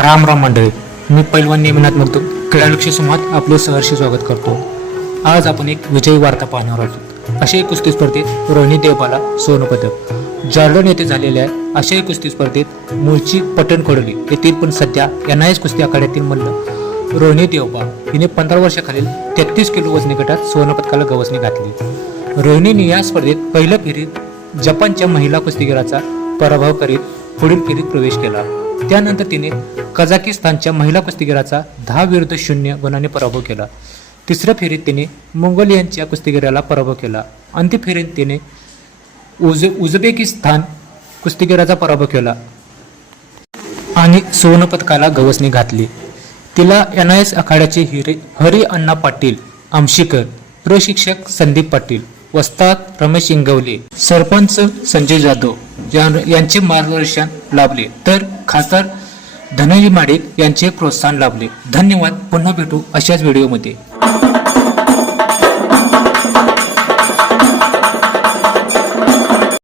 राम राम मंडळी मी पैलवान नेमिनाथ म्हणतो. क्रीडालक्ष समूहात आपले सहर्ष स्वागत करतो. आज आपण एक विजयी वार्ता पाहणार आहोत. आशियाई कुस्ती स्पर्धेत रोहिणी देवबाला सोनपदक जॉर्डन येथे झालेल्या आशियाई कुस्ती स्पर्धेत मूळची पटण खोडली येथील पण सध्या एन आय एस कुस्ती आखाड्यातील मल्ल. रोहिणी देवबा हिने पंधरा वर्षाखालील तेहतीस किलो वजनी गटात सुवर्णपदकाला गवसणी घातली. रोहिणीने या स्पर्धेत पहिल्या फेरीत जपानच्या महिला कुस्तीगीराचा पराभव करीत पुढील फेरीत प्रवेश केला. त्यानंतर तिने कझाकिस्तानच्या महिला कुस्तीगिराचा दहा विरुद्ध शून्य गुणाने पराभव केला. तिसऱ्या फेरीत तिने मंगोलियनच्या कुस्तीगीराला पराभव केला. अंतिम फेरीत तिने उज उझबेकिस्तान कुस्तीगीराचा पराभव केला. आणि सुवर्णपदकाला गवसणी घातली. तिला एन आय एस आखाड्याचे हिरे हरी अण्णा पाटील आमशीकर प्रशिक्षक संदीप पाटील वस्ताद रमेश इंगवले सरपंच संजय जाधव यांचे मार्गदर्शन लाभले. तर खासदार धनंजय माडिक यांचे प्रोत्साहन लाभले. धन्यवाद. पुन्हा भेटू अशाच व्हिडिओमध्ये